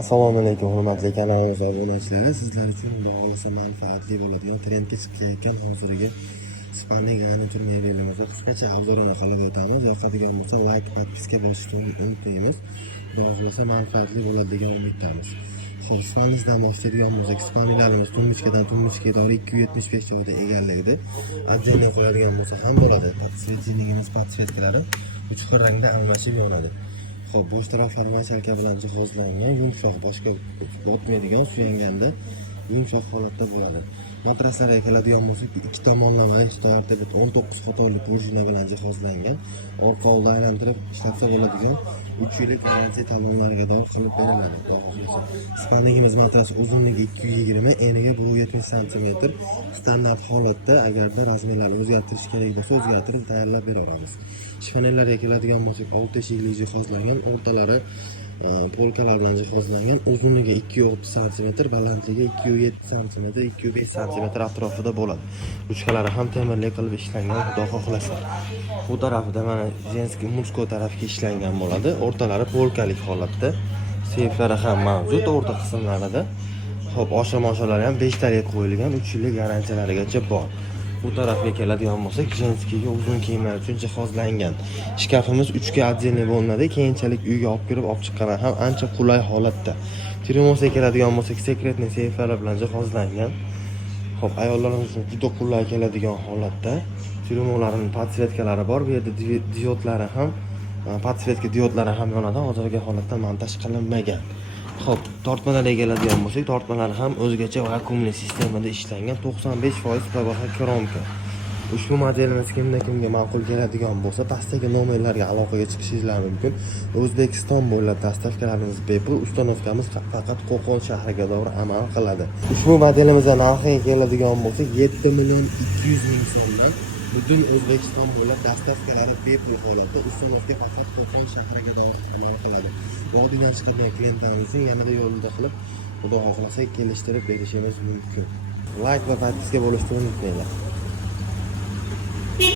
Assalomu alaykum hurmatli kanalimiz obunachilari. Sizlar uchun xudo xolisa manfaatli bo'ladigan trendga chiqayotgan hozirgi Ispaniya garnitur mebelimizni qisqacha obzorini qilib o'tamiz. Yoqadigan bo'lsa like, podpiska bosishni unutmaymiz. Xudo xolisa manfaatli bo'ladigan umiddamiz. Xo'p, Ispaniyazdan boshlaydigan bo'lsak, Ispaniyalarimiz tummichkadan tummichka dori 275 joyda egallaydi. Отдельно qo'yadigan bo'lsa ham bo'ladi. Podsvetchiligimiz podsvetkalari 3 xil rangda almashib yonadi. Xo'p, bo'sh taraflari mashalka bilan jihozlangan, yumshoq, boshqa botmaydigan, suyanganda yumshoq holatda bo'ladi. Matraslarga keladigan bo'lsak, ikki tomonlama ishtarda 19 qatorli prujina bilan jihozlangan, orqa oldi aylantirib ishlatsa bo'ladigan 3 yillik garantiya talonlariga doir qilib beriladi. Ispaniyamiz matrasi uzunligi 220, eniga 170 cm, standart holatda. Agarda razmerlarni o'zgartirish kerak bo'lsa, o'zgartirib tayyorlab beramiz. Shifonellarga keladigan bo'lsak, 6 teshikli jihozlangan, o'rtalari polkalar bilan jihozlangan, uzunligi 230 cm, balandligi 207 cm, 205 cm atrofida bo'ladi. Ruchkalari ham temirli qilib ishlangan, xudo xohlasa. Bu tarafida mana jenskiy murskoy tarafga ishlangan bo'ladi. O'rtalari polkalik holatda. Seyflari ham mavjud o'rta qismlarida. Xo'p, osha-moshalari ham 5 talik qo'yilgan, 3 yillik garantiyalarigacha bor. Bu tarafga keladigan bo'lsak, jenskiyga uzun kiyimlar uchun jihozlangan. Shkafimiz 3 ga отдельный bo'linadi. Keyinchalik uyga olib kirib, olib chiqqanda ham ancha qulay holatda. Termosga keladigan bo'lsak, sekretniy seyflar bilan jihozlangan. Xo'p, ayollarimiz uchun juda qulay keladigan holatda. Termoslarining podsvetkalari bor. Bu yerda diodlari ham, podsvetka diodlari ham yonadi. Hozirgi holatda montaj qilinmagan. Xo'p, tortmalarga keladigan bo'lsak, tortmalar ham o'zgacha vakuumli sistemada ishlangan, 95% PVH kromka. Ushbu modelimiz kimga ma'qul keladigan bo'lsa, pastdagi nomerlarga aloqaga chiqishingiz mumkin. O'zbekiston bo'ylab dastavkalarimiz bepul, ustanovkamiz faqat Qo'qon shahriga to'g'ri amal qiladi. Ushbu modelimizga narxiga keladigan bo'lsak, 7.200.000 so'mdan butun O'zbekiston bo'ylab dastavkalari bepul holatda, ustanovka faqat Qo'qon shahriga to'g'ri amal qiladi. Vodiydan chiqadigan klientlarimizning yanada yo'lida qilib, xudo xohlasa kelishtirib berishimiz mumkin. Like va podpiska bo'lishni unutmanglar.